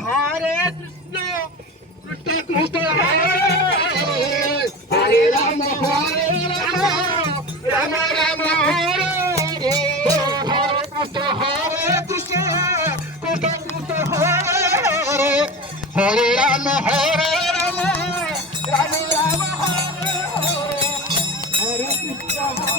Hare Krishna, Krishna Krishna, Hare Hare Rama, Rama Rama, Hare Krishna, Krishna Krishna, Hare Hare Rama, Rama Rama, Hare Krishna,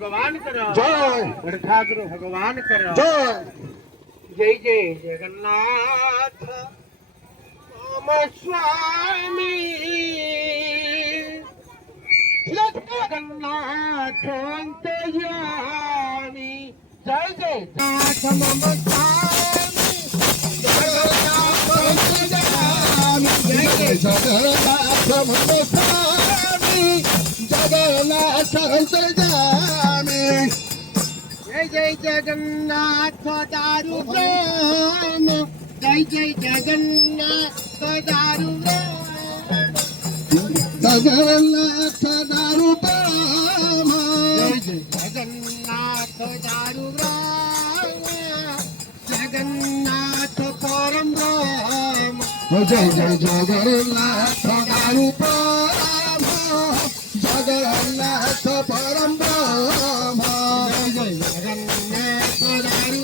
भगवान करो जय ठाकुर भगवान करो जय जय जगन्नाथ स्वामी जगन्नाथ अंतर्यामी जय जय नाथ मम स्वामी जय जय जगन्नाथ मम स्वामी जगन्नाथ अंतर्यामी जय जय जगन्नाथ दारु प्रेम जय जय जगन्नाथ दारु जगन्नाथ दारु प्रेम जय जय जगन्नाथ दारु जगन्नाथ परम ब्रह्म जय जय जगन्नाथ दारु प्रेम जगन्नाथ परम ब्रह्म जय जगन्नाथ दारु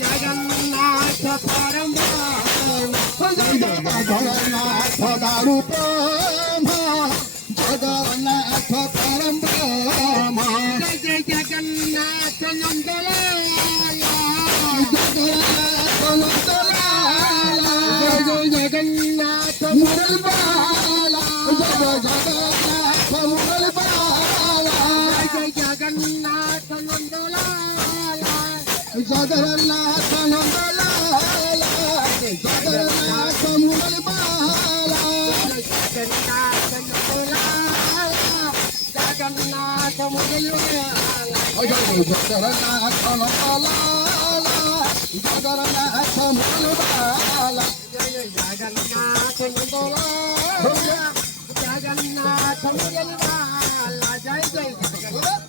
जगन्नाथ परम ब्रह्म जय जगन्नाथ दारु ब्रह्म जगन्नाथ परम ब्रह्म जय जगन्नाथ नंदलाल जगन्नाथ नंदलाल জগন্নাথ নন্দলালা জগন্নাথ মুরল বালা জগন্নাথ নন্দলালা জগন্নাথ মুরল বালা জগন্নাথ নন্দলালা জগন্নাথ মুরল বালা জগন্নাথ নন্দলালা জগন্নাথ মুরল বালা জয় জয়